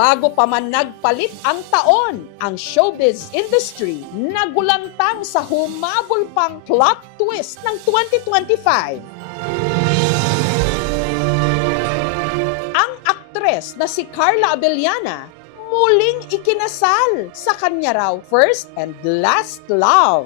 Bago pa man nagpalit ang taon, ang showbiz industry nagulantang sa humabol pang plot twist ng 2025. Ang aktres na si Carla Abellana muling ikinasal sa kanya raw first and last love.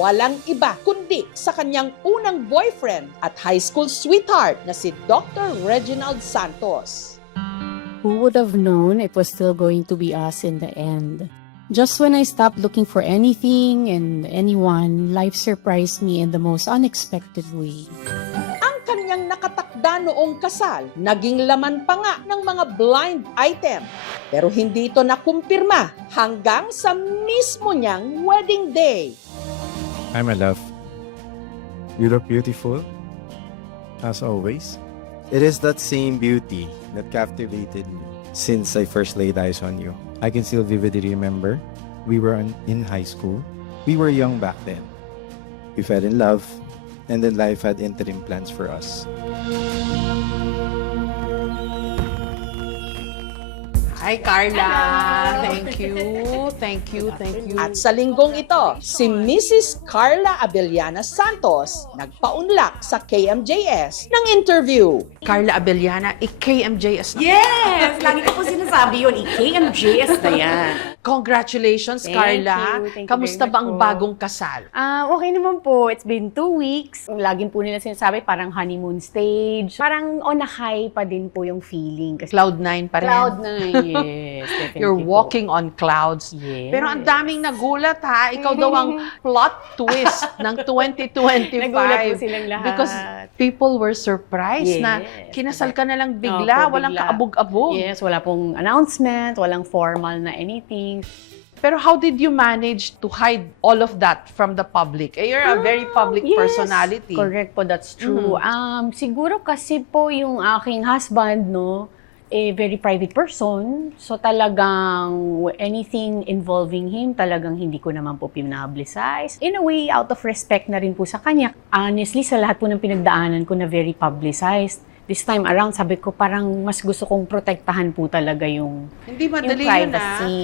Walang iba kundi sa kanyang unang boyfriend at high school sweetheart na si Dr. Reginald Santos. Who would have known it was still going to be us in the end? Just when I stopped looking for anything and anyone, life surprised me in the most unexpected way. Ang kanyang nakatakda noong kasal, naging laman pa nga ng mga blind item. Pero hindi ito nakumpirma hanggang sa mismo niyang wedding day. Hi, my love. You look beautiful, as always. It is that same beauty that captivated me since I first laid eyes on you. I can still vividly remember we were in high school. We were young back then. We fell in love, and then life had interim plans for us. Hi, Carla. Thank you. Thank you. Thank you. At sa linggong ito, si Mrs. Carla Abellana Santos nagpaunlak sa KMJS ng interview. Carla Abellana, KMJS na. Yes! Lagi ko po sinasabi yun, KMJS na yan. Congratulations, Thank Carla. you. Thank you Kamusta very ba much ang po. bagong kasal? Okay naman po. It's been 2 weeks. Laging po nila sinasabi, parang honeymoon stage. Parang on a high pa din po yung feeling. Kasi Cloud9 pa rin. Cloud9, yes. Definitely You're po. walking on clouds. Yes. Pero ang daming nagulat ha. Ikaw daw ang plot twist ng 2025. Nagulat po silang lahat. Because people were surprised na Yes. kinasal ka na lang bigla, Opo, walang bigla. kaabog-abog. Yes, wala pong announcement, walang formal na anything. Pero how did you manage to hide all of that from the public? You're a very public Yes. personality. Correct po, that's true. Siguro kasi po yung aking husband, very private person. So talagang anything involving him, talagang hindi ko naman po pinapublicize. In a way, out of respect na rin po sa kanya. Honestly, sa lahat po ng pinagdaanan ko na very publicized, this time around, sabi ko parang mas gusto kong protektahan po talaga yung Hindi madali yun privacy.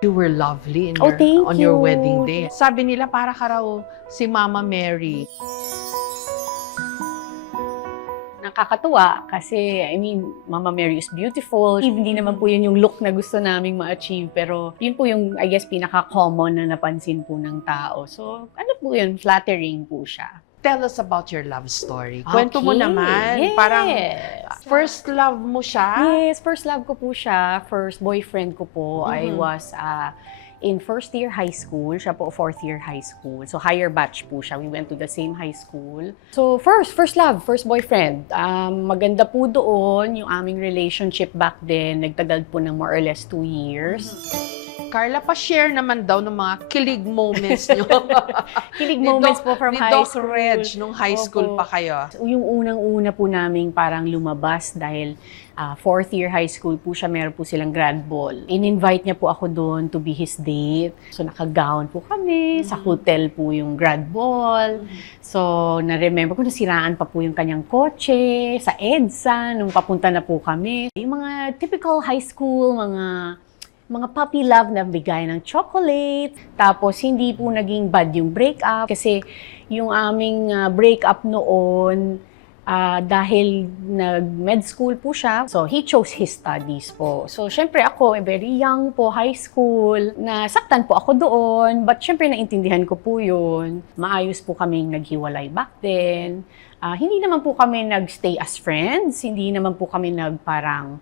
You were lovely Oh, thank on your you. wedding day. Sabi nila para ka raw si Mama Mary. Nakakatuwa kasi, Mama Mary is beautiful. Hindi naman po yun yung look na gusto naming ma-achieve. Pero yun po yung, I guess, pinaka-common na napansin po ng tao. So, ano po yun? Flattering po siya. Tell us about your love story. Kwento mo Okay. naman. Yes. Parang first love mo siya. Yes, first love ko po siya. First boyfriend ko po. I was in first year high school. Siya po fourth year high school. So higher batch po siya. We went to the same high school. So first love, first boyfriend. Maganda po doon yung aming relationship back then. Nagtagal po ng more or less 2 years. Carla, pa-share naman daw ng mga kilig moments nyo. Kilig moments po from ni high Doc school. Reg, nung high school Opo. pa kayo. Yung unang-una po naming parang lumabas dahil fourth year high school po siya, meron po silang grad ball. In-invite niya po ako doon to be his date. So naka-gown po kami, sa hotel po yung grad ball. So na-remember ko, nasiraan pa po yung kanyang kotse sa EDSA nung papunta na po kami. Yung mga typical high school, mga puppy love na bigay ng chocolate. Tapos, hindi po naging bad yung breakup. Kasi yung aming breakup noon, dahil nag-med school po siya, so he chose his studies po. So, syempre ako, very young po, high school, nasaktan po ako doon. But syempre, naintindihan ko po yun. Maayos po kaming naghiwalay back then. Hindi naman po kami nag-stay as friends. Hindi naman po kami nagparang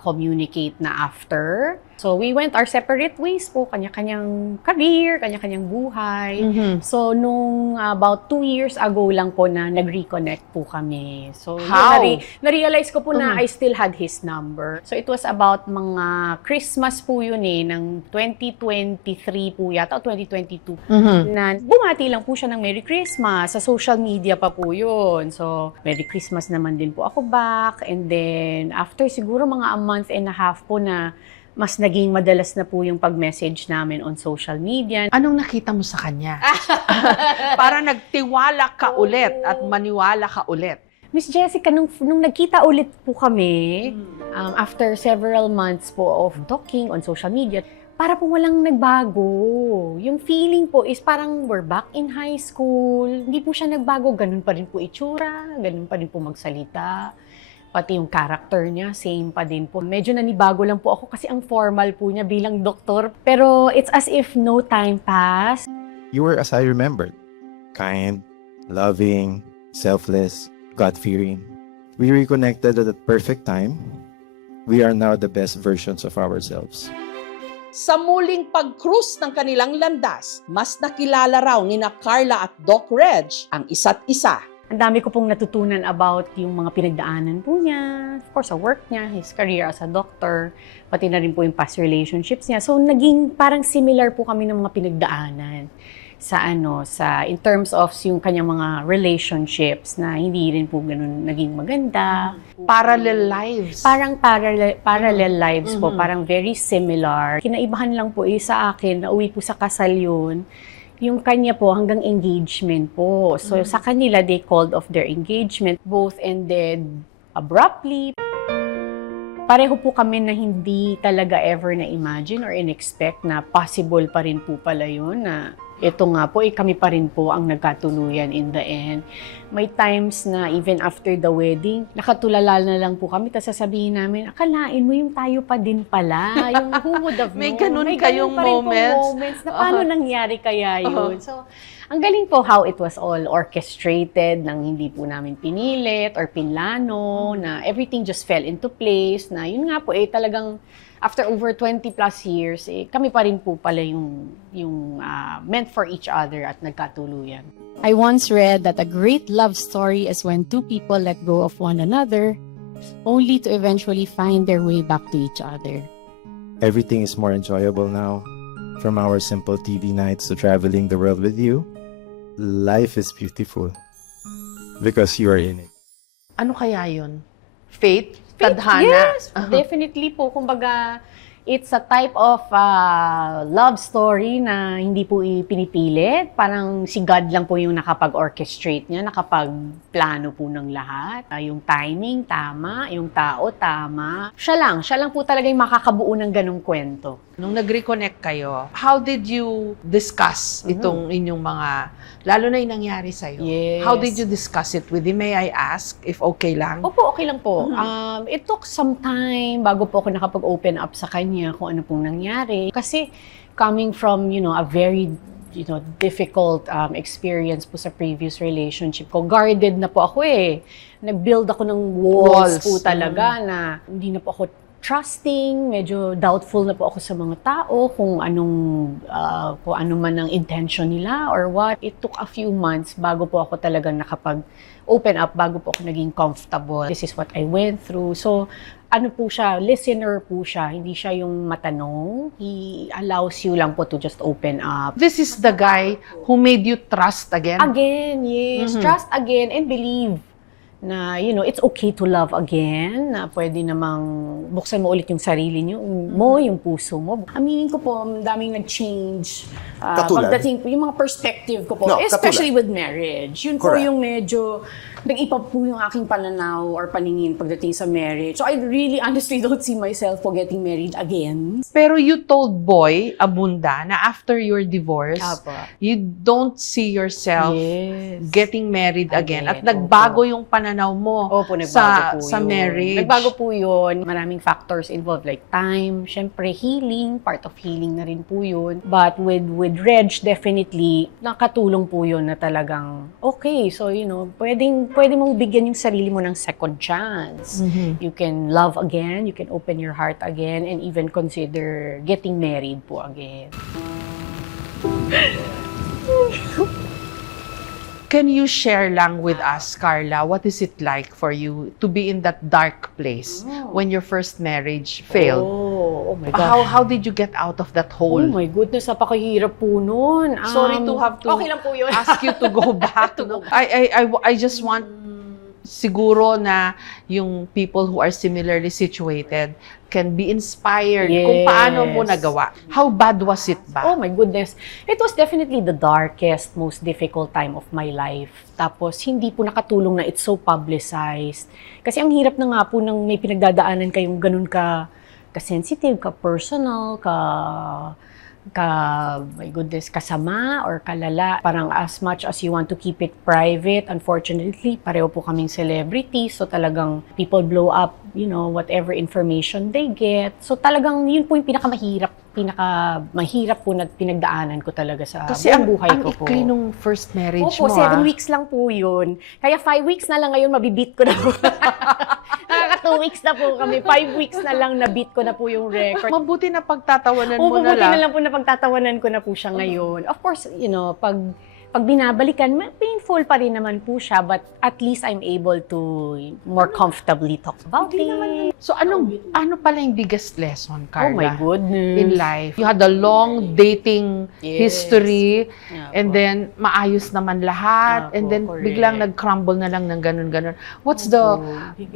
communicate na after. So, we went our separate ways po, kanya-kanyang career, kanya-kanyang buhay. So, nung about 2 years ago lang po na nag-reconnect po kami. So, How? na-realize ko po na I still had his number. So, it was about mga Christmas po yun ng 2023 po yata, o 2022. Na bumati lang po siya ng Merry Christmas. Sa social media pa po yun. So, Merry Christmas naman din po ako back. And then, after siguro mga a month and a half po na mas naging madalas na po yung pag-message namin on social media. Anong nakita mo sa kanya? Para nagtiwala ka ulit at maniwala ka ulit. Miss Jessica, nung nagkita ulit po kami, after several months po of talking on social media, para po walang nagbago. Yung feeling po is parang we're back in high school. Hindi po siya nagbago. Ganun pa rin po itsura, ganun pa rin po magsalita. Pati yung character niya, same pa din po. Medyo nanibago lang po ako kasi ang formal po niya bilang doktor. Pero it's as if no time passed. You were as I remembered. Kind, loving, selfless, God-fearing. We reconnected at the perfect time. We are now the best versions of ourselves. Sa muling pag-cruise ng kanilang landas, mas nakilala raw ni na Carla at Doc Reg ang isa't isa. Ang dami ko pong natutunan about yung mga pinagdaanan po niya. Of course, sa work niya, his career as a doctor, pati na rin po yung past relationships niya. So, naging parang similar po kami ng mga pinagdaanan sa in terms of yung kanyang mga relationships na hindi rin po ganun naging maganda. Parallel lives. Parang parallel lives po, parang very similar. Kinaibahan lang po sa akin, nauwi po sa kasal yun, yung kanya po hanggang engagement po. So sa kanila, they called off their engagement. Both ended abruptly. Pareho po kami na hindi talaga ever na-imagine or in-expect na possible pa rin po pala yun na ito nga po, kami pa rin po ang nagkatuluyan in the end. May times na even after the wedding, nakatulala na lang po kami, tapos sasabihin namin, akalain mo yung tayo pa din pala, yung who would have known. May ganun kayong pa rin pong moments. moments na paano nangyari kaya yun. So, ang galing po how it was all orchestrated, nang hindi po namin pinilit or pinlano, na everything just fell into place, na yun nga po talagang after over 20 plus years, kami pa rin po pala yung meant for each other at nagkatuluyan. I once read that a great love story is when two people let go of one another, only to eventually find their way back to each other. Everything is more enjoyable now. From our simple TV nights to traveling the world with you, life is beautiful because you are in it. Ano kaya yun? Fate? Faith, Tadhana? yes, definitely po. Kumbaga, it's a type of love story na hindi po pinipilit. Parang si God lang po yung nakapag-orchestrate niya, nakapag-plano po ng lahat. Yung timing, tama. Yung tao, tama. Siya lang po talaga yung makakabuo ng ganong kwento. Nung nag-reconnect kayo, how did you discuss itong inyong mga, lalo na yung nangyari sa'yo? Yes. How did you discuss it with him? May I ask if okay lang? Opo, okay lang po. It took some time bago po ako nakapag-open up sa kanya kung ano pong nangyari. Kasi coming from, a very, difficult experience po sa previous relationship ko, guarded na po ako Nag-build ako ng walls po talaga na hindi na po ako trusting, medyo doubtful na po ako sa mga tao kung ano man ang intention nila or what. It took a few months bago po ako talaga nakapag-open up, bago po ako naging comfortable. This is what I went through. So, ano po siya, listener po siya, hindi siya yung matanong. He allows you lang po to just open up. This is the guy who made you trust again? Again, yes. Trust again and believe na, it's okay to love again, na pwede namang buksan mo ulit yung sarili niyo, yung puso mo. Aminin ko po, ang daming nag-change. Pagdating po, yung mga perspective ko po, especially with marriage. Yun po yung medyo, nag-ipa po yung aking pananaw or paningin pagdating sa marriage. So I really honestly don't see myself for getting married again. Pero you told Boy Abunda na after your divorce, you don't see yourself getting married again. At nagbago yung pananaw mo sa marriage. Nagbago po yun. Maraming factors involved like time, syempre healing, part of healing na rin po yun. But with Reg, definitely, nakatulong po yun na talagang, okay, so pwede mong bigyan yung sarili mo ng second chance. You can love again, you can open your heart again, and even consider getting married po again. Can you share lang with us, Carla, what is it like for you to be in that dark place when your first marriage failed? Oh my God. How did you get out of that hole? Oh my goodness, napakahirap po nun. Sorry to have to okay lang po yun. ask you to go back. I just want siguro na yung people who are similarly situated can be inspired kung paano mo nagawa. How bad was it ba? Oh my goodness. It was definitely the darkest, most difficult time of my life. Tapos, hindi po nakatulong na it's so publicized. Kasi ang hirap na nga po nang may pinagdadaanan kayong ganun ka-sensitive, ka-personal, my goodness, kasama or kalala. Parang as much as you want to keep it private, unfortunately, pareho po kaming celebrities. So talagang people blow up, whatever information they get. So talagang yun po yung pinakamahirap po na pinagdaanan ko talaga sa buhay ko po. Kasi ang ikli nung first marriage Opo, mo. 7 weeks lang po yun. Kaya 5 weeks na lang ngayon, mabibit ko na po. Nakaka 2 weeks na po kami. 5 weeks na lang nabit ko na po yung record. Mabuti na pagtatawanan mo na Mabuti lang. na lang po na pagtatawanan ko na po siya ngayon. Of course, pag binabalikan, painful pa rin naman po siya, but at least I'm able to more comfortably talk about it. So ano pala yung biggest lesson, Carla? Oh my goodness. In life. You had a long dating history, and then maayos naman lahat, and then correct. biglang nag-crumble na lang ng ganun-ganun. What's the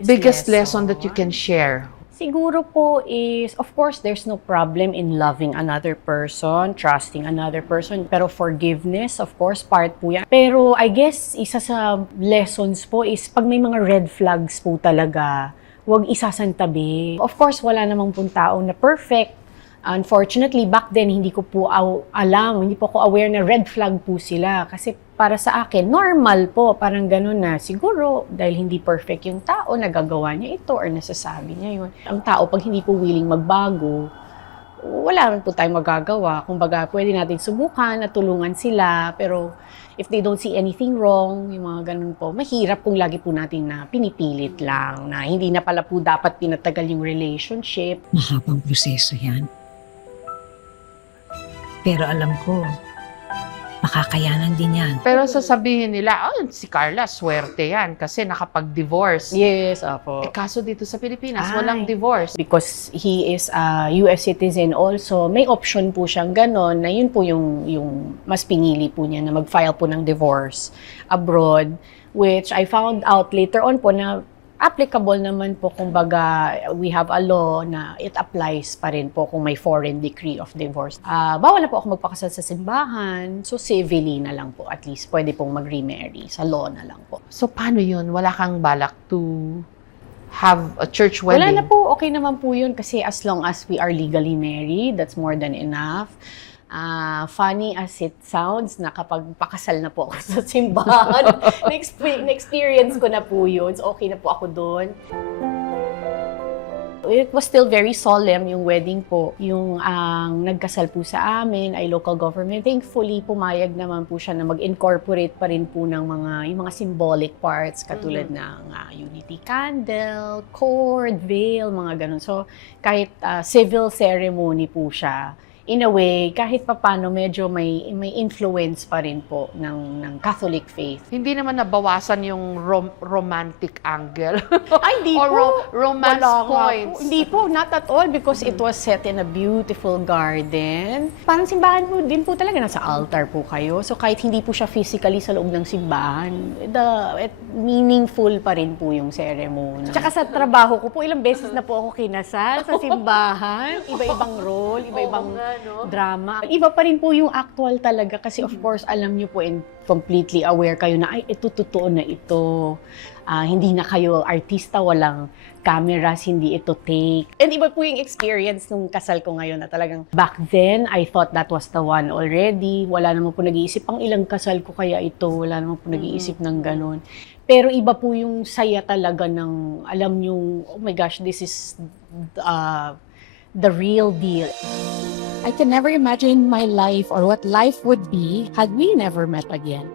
biggest lesson that you can share? Siguro po is, of course, there's no problem in loving another person, trusting another person, pero forgiveness, of course, part po yan. Pero I guess, isa sa lessons po is, pag may mga red flags po talaga, huwag isasantabi. Of course, wala namang pong tao na perfect. Unfortunately, back then, hindi ko po alam, hindi po ako aware na red flag po sila. Kasi para sa akin, normal po, parang ganun na. Siguro, dahil hindi perfect yung tao, nagagawa niya ito or nasasabi niya yun. Ang tao, pag hindi po willing magbago, wala rin po tayong magagawa. Kumbaga, pwede natin subukan at tulungan sila, pero if they don't see anything wrong, yung mga ganun po, mahirap kung lagi po natin na pinipilit lang, na hindi na pala po dapat pinatagal yung relationship. Mahabang proseso yan. Pero alam ko, makakayanan din yan. Pero sasabihin nila, si Carla, swerte yan kasi nakapag-divorce. Yes, apo. Kaso dito sa Pilipinas, Ay. walang divorce. Because he is a US citizen also, may option po siyang ganon na yun po yung mas pinili po niya na mag-file po ng divorce abroad, which I found out later on po na applicable naman po, kumbaga, we have a law na it applies pa rin po kung may foreign decree of divorce. Bawal na po ako magpakasal sa simbahan, so civilly na lang po, at least pwede pong mag-remarry, sa law na lang po. So paano yun? Wala kang balak to have a church wedding? Wala na po, okay naman po yun kasi as long as we are legally married, that's more than enough. Funny as it sounds, nakapagpakasal na po ako sa simbahan. Na-experience ko na po yun. So, okay na po ako doon. It was still very solemn yung wedding po. Yung nagkasal po sa amin ay local government. Thankfully, pumayag naman po siya na mag-incorporate pa rin po ng yung mga symbolic parts katulad ng unity candle, cord, veil, mga ganun. So, kahit civil ceremony po siya, in a way, kahit papano medyo may influence pa rin po ng Catholic faith. Hindi naman nabawasan yung romantic angle. Ay, hindi Or po. romance Wala nga points. po. Hindi po, not at all, because it was set in a beautiful garden. Parang simbahan po din po talaga, nasa altar po kayo. So kahit hindi po siya physically sa loob ng simbahan, meaningful pa rin po yung ceremony. Tsaka sa trabaho ko po, ilang beses na po ako kinasal sa simbahan. Iba-ibang role, iba-ibang drama. Iba pa rin po yung actual talaga kasi of course, alam niyo po and completely aware kayo na, ay, ito totoo na ito. Hindi na kayo artista, walang cameras, hindi ito take. And iba po yung experience nung kasal ko ngayon na talagang back then, I thought that was the one already. Wala naman po nag-iisip, pang ilang kasal ko kaya ito. Wala naman po nag-iisip ng ganun. Pero iba po yung saya talaga ng, alam nyo, oh my gosh, this is the real deal. I can never imagine my life or what life would be had we never met again.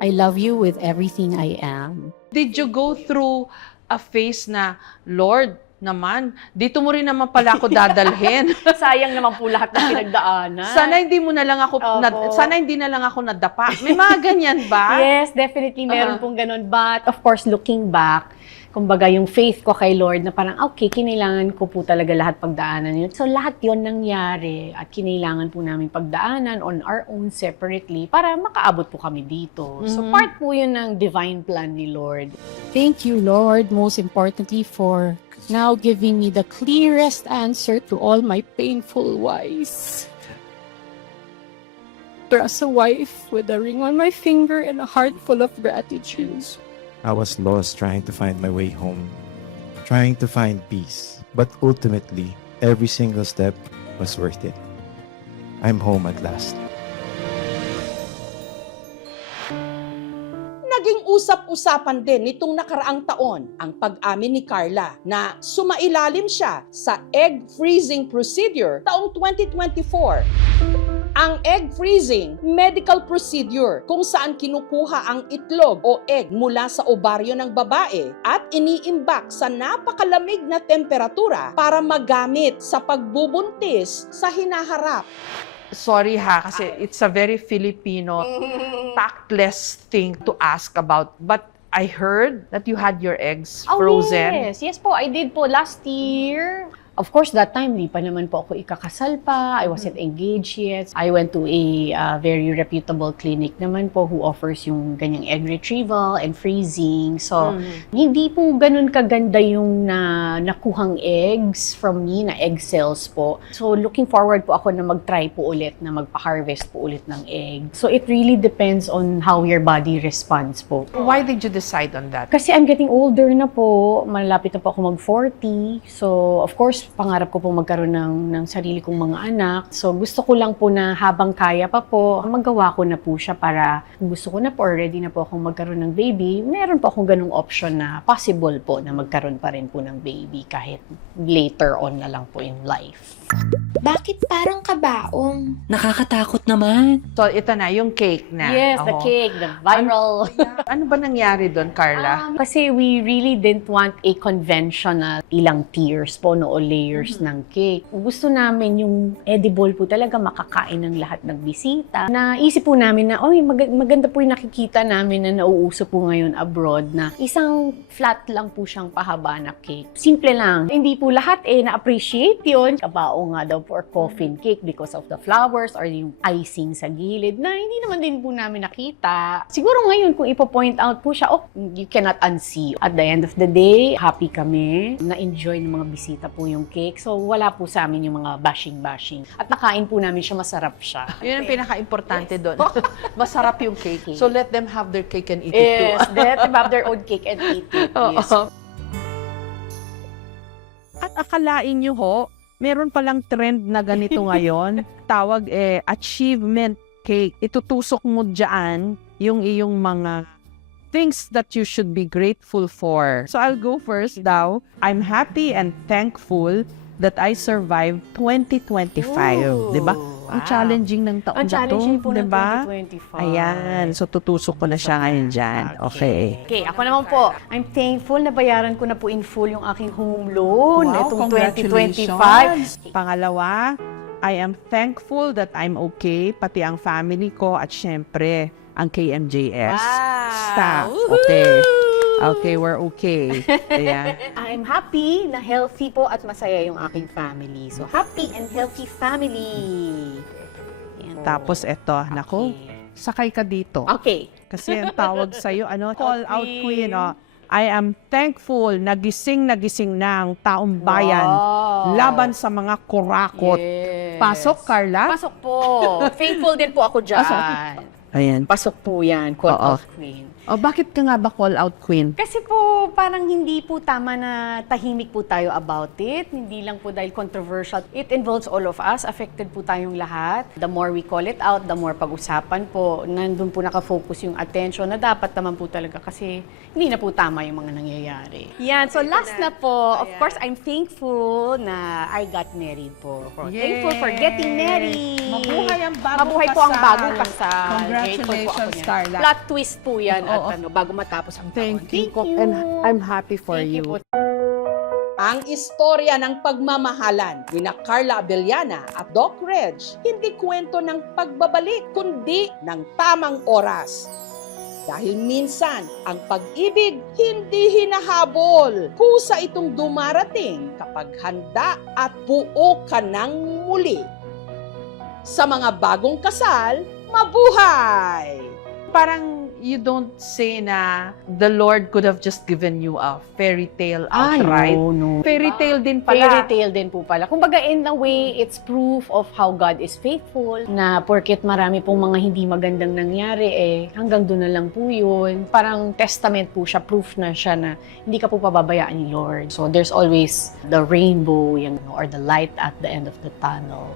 I love you with everything I am. Did you go through a phase na, Lord, naman, dito mo rin naman pala ako dadalhin. Sayang naman po lahat ng pinagdaanan. Sana hindi mo na lang ako, Opo. sana hindi na lang ako nadapa. May mga ganyan ba? Yes, definitely meron pong ganun. But of course, looking back, kumbaga yung faith ko kay Lord na parang, okay, kinailangan ko po talaga lahat pagdaanan yun. So lahat yon nangyari at kinailangan po namin pagdaanan on our own separately para makaabot po kami dito. So part po yun ng divine plan ni Lord. Thank you, Lord, most importantly for now giving me the clearest answer to all my painful whys. As a wife with a ring on my finger and a heart full of gratitude. I was lost trying to find my way home, trying to find peace. But ultimately, every single step was worth it. I'm home at last. Naging usap-usapan din nitong nakaraang taon ang pag-amin ni Carla na sumailalim siya sa egg freezing procedure taong 2024. Ang egg freezing, medical procedure kung saan kinukuha ang itlog o egg mula sa ovaryo ng babae at iniimbak sa napakalamig na temperatura para magamit sa pagbubuntis sa hinaharap. Sorry ha, kasi it's a very Filipino, tactless thing to ask about. But I heard that you had your eggs frozen. Yes. Yes po, I did po last year. Of course, that time, di pa naman po ako ikakasal pa. I wasn't engaged yet. I went to a very reputable clinic naman po who offers yung ganyang egg retrieval and freezing. So, hindi po ganun kaganda yung nakuhang eggs from me, na egg cells po. So, looking forward po ako na mag-try po ulit, na magpa-harvest po ulit ng egg. So, it really depends on how your body responds po. Why did you decide on that? Kasi I'm getting older na po. Malapit na po ako mag-40. So, of course, pangarap ko po magkaroon ng sarili kong mga anak. So, gusto ko lang po na habang kaya pa po, magawa ko na po siya para gusto ko na po, ready na po akong magkaroon ng baby. Meron po akong ganung option na possible po na magkaroon pa rin po ng baby kahit later on na lang po in life. Bakit parang kabaong? Nakakatakot naman. So, ito na, yung cake na. Yes, the Oo. cake, the viral. Ano ba nangyari doon, Carla? Kasi we really didn't want a conventional ilang tiers po no, o layers ng cake. Gusto namin yung edible po talaga makakain ng lahat ng bisita. Naisip po namin na, maganda po yung nakikita namin na nauuso po ngayon abroad na isang flat lang po siyang pahaba na cake. Simple lang. Hindi po lahat na-appreciate yun. Kabao nga daw for coffin cake because of the flowers or yung icing sa gilid na hindi naman din po namin nakita. Siguro ngayon kung ipo-point out po siya, you cannot unsee. At the end of the day, happy kami. Na-enjoy ng mga bisita po yung cake. So wala po sa amin yung mga bashing-bashing. At nakain po namin siya, masarap siya. Yun ang pinaka-importante doon. Masarap yung cake. So, let them have their cake and eat it Yes, too. let them have their own cake and eat it. Yes. At akalain nyo ho, meron palang trend na ganito ngayon. Tawag achievement cake. Itutusok mo dyan yung iyong mga things that you should be grateful for. So I'll go first daw. I'm happy and thankful that I survived 2025. Diba? Ang challenging ng taon Ang na to. challenging po ng Diba? 2025. Ayan. So tutusok ko na siya ngayon dyan. Okay. Okay, ako naman po. I'm thankful na bayaran ko na po in full yung aking home loan itong 2025. Pangalawa, I am thankful that I'm okay, pati ang family ko at syempre, ang KMJS. Staff. Okay. Okay, we're okay. Ayan. I'm happy na healthy po at masaya yung aking family. So, happy and healthy family. Yan po. Tapos eto, nako, sakay ka dito. Okay. Kasi ang tawag sa'yo, call out queen, I am thankful na gising na ang taong bayan Wow. laban sa mga kurakot. Yes. Pasok, Carla? Pasok po. Thankful din po ako dyan. Ayan. Pasok po yan, call Oo. out queen. O, bakit ka nga ba call out queen? Kasi po, parang hindi po tama na tahimik po tayo about it. Hindi lang po dahil controversial. It involves all of us. Affected po tayong lahat. The more we call it out, the more pag-usapan po. Nandun po nakafocus yung attention na dapat naman po talaga kasi hindi na po tama yung mga nangyayari. Yan. So last na po, of course, I'm thankful na I got married po. Thankful for getting married. Mabuhay ang bagong Mabuhay po ang kasal. bagong kasal. Congratulations, Grateful po ako niyan. Carla. Plot twist po yan Oo. at bago matapos ang taon. Thank you. And I'm happy for Thank you you. po. Ang istorya ng pagmamahalan ni na Carla Abellana at Doc Reg, hindi kwento ng pagbabalik, kundi ng tamang oras. Dahil minsan, ang pag-ibig hindi hinahabol. Kusa itong dumarating kapag handa at buo ka ng muli. Sa mga bagong kasal, mabuhay! Parang you don't say na the Lord could have just given you a fairy tale outright. No. Fairy tale din pala. Fairy tale din po pala. Kumbaga, in a way, it's proof of how God is faithful, na porket marami pong mga hindi magandang nangyari, hanggang doon na lang po yun. Parang testament po siya, proof na siya na hindi ka po pababayaan ni Lord. So, there's always the rainbow, or the light at the end of the tunnel.